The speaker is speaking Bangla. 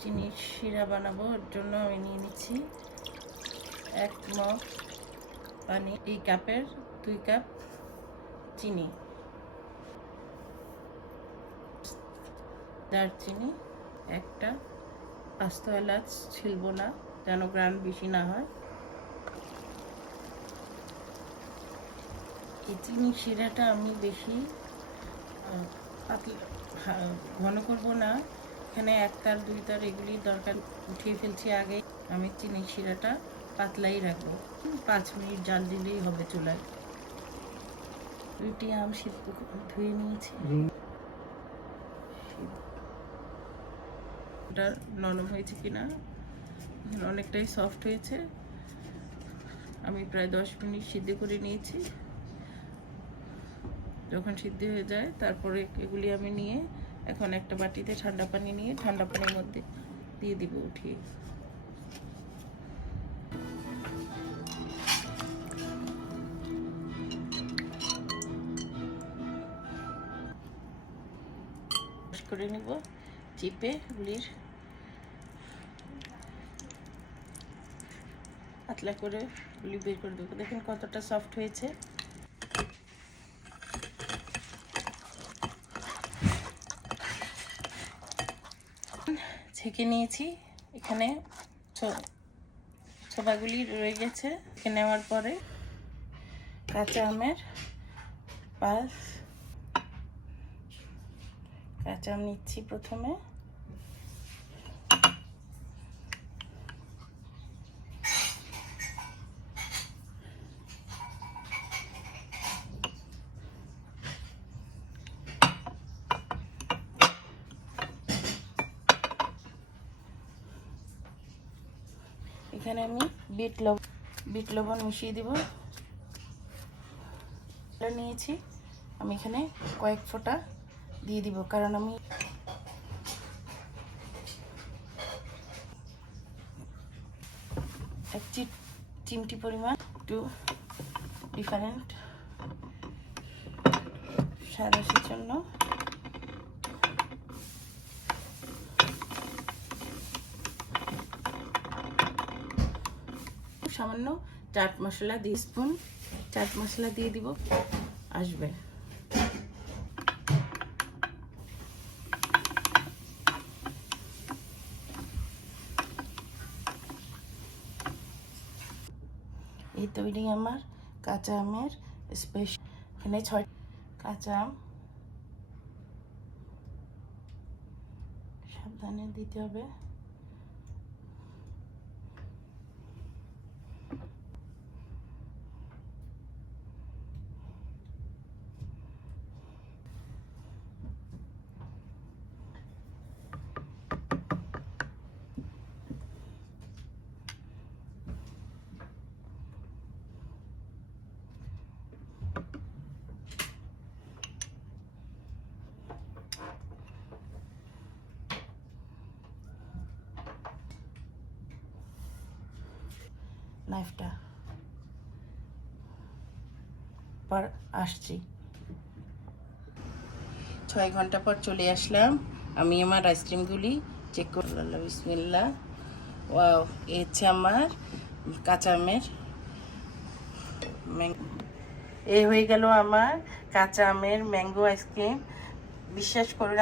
চিনির শিরা বানাবো, ওর জন্য আমি নিয়ে নিচ্ছি 1 মগ পানি। এই কাপের 2 কাপ চিনি, দারচিনি একটা, আস্ত এলাচ ছিলবো না যেন গ্রান বেশি না হয়। এই চিনি শিরাটা আমি বেশি ঘন করবো না, এখানে 1 তার 2 তার এগুলি দরকার উঠিয়ে ফেলছি আগে। আমি চিনি শিরাটা পাতলাই রাখবো, 5 মিনিট জাল দিলেই হবে চুলায়। 2টি আম সিদ্ধ ধুয়ে নিয়েছি, এটা নরম হয়েছে কিনা, অনেকটাই সফট হয়েছে। আমি প্রায় 10 মিনিট সিদ্ধ করে নিয়েছি। যখন সিদ্ধ হয়ে যায় তারপরে এগুলি আমি নিয়ে এখন একটা বাটিতে ঠান্ডা পানি নিয়ে ঠান্ডা পানির মধ্যে দিয়ে দিব উঠিয়ে। করে নিব চিপে, গুলির পাতলা করে গুলি বের করে দেবো। দেখেন কতটা সফট হয়েছে। ছেঁকে নিয়েছি, এখানে ছোবাগুলি রয়ে গেছে। নেওয়ার পরে কাঁচা আমের পাল্প, কাঁচা আম নিচ্ছি প্রথমে। এখানে আমি বিট লবণ মিশিয়ে দিব। নিয়েছি আমি এখানে কয়েক ফোঁটা দিয়ে দিব, কারণ আমি এক চিমটি পরিমাণ একটু ডিফারেন্ট স্বাদ আসার জন্য সামান্য চাট মশলা 2 স্পুন চাট মশলা দিয়ে দিব, আসবে। এই তৈরি আমার কাঁচা আমের স্পেশাল। এখানে 6 কাঁচা আম, সাবধানে দিতে হবে। নাইফটা পর আসছি। 6 ঘন্টা পর চলে আসলাম। আমি আমার আইসক্রিমগুলি চেক করলাম। বিসমিল্লাহ। ওয়াও, এই হচ্ছে আমার কাঁচা আমের এই হয়ে গেল আমার কাঁচা আমের ম্যাঙ্গো আইসক্রিম। বিশ্বাস করুন